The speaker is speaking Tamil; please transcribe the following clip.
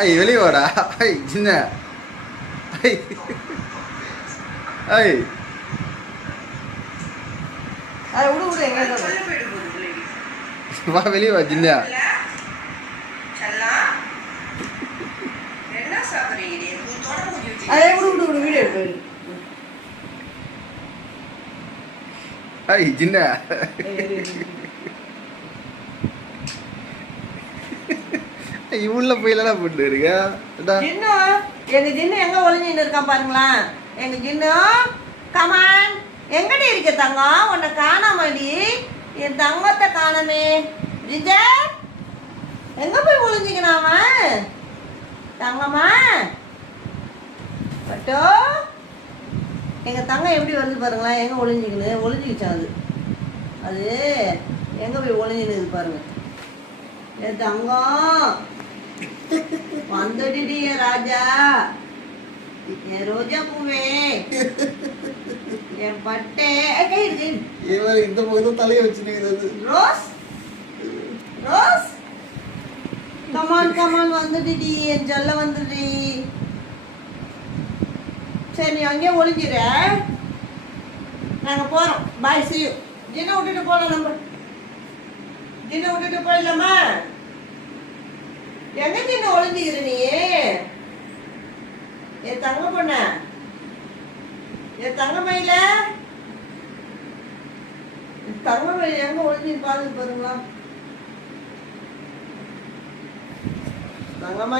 ஐய் வெளியே வாடா. ஐய் சின்ன. ஐய் ஐய் வா வெளியே வா சின்ன. ஐய் சின்ன. இவுள்ள போயிலடா போட்டு இருக்க. எங்க ஜின்னு எங்க ஒளிஞ்சின்னு இருக்கான் பாருங்களா. எங்க ஜின்னு கமான் எங்கடி இருக்க தங்கம்? உன்னை காணாமடி. என் தங்கத்தை காணமே. ஜிஞ்சா எங்க போய் ஒளிஞ்சிக்கணாம தங்கம்மா பட்டோ. எங்க தங்கம் எப்படி வந்து பாருங்களா. எங்க ஒளிஞ்சிக்கிச்சான் அது. அது எங்க போய் ஒளிஞ்சின்னு பாருங்க. என் தங்கம் வந்துடுடி ராஜா. என் ரோஜா பூவே, என் பட்டே. இந்த பக்கம் தலையை வச்சுட்டு ரோஸ் ரோஸ் கமான் கமான் வந்துடுடி. என் சொல்ல வந்துடுடி. சரி நீ அங்கேயே ஒளிஞ்சிர. நாங்க போறோம். பாய் see you. ஜின்ன விட்டுட்டு போலாம். நம்ம ஜின்ன விட்டுட்டு போயிடலாமா? எங்க ஜின்ன ஒளிஞ்சிக்கிற நீ? என் தங்க பொண்ண, என் தங்க மயில, தங்க மயில எங்க ஒளிஞ்சின்னு பாருங்க பாருங்களா. தங்க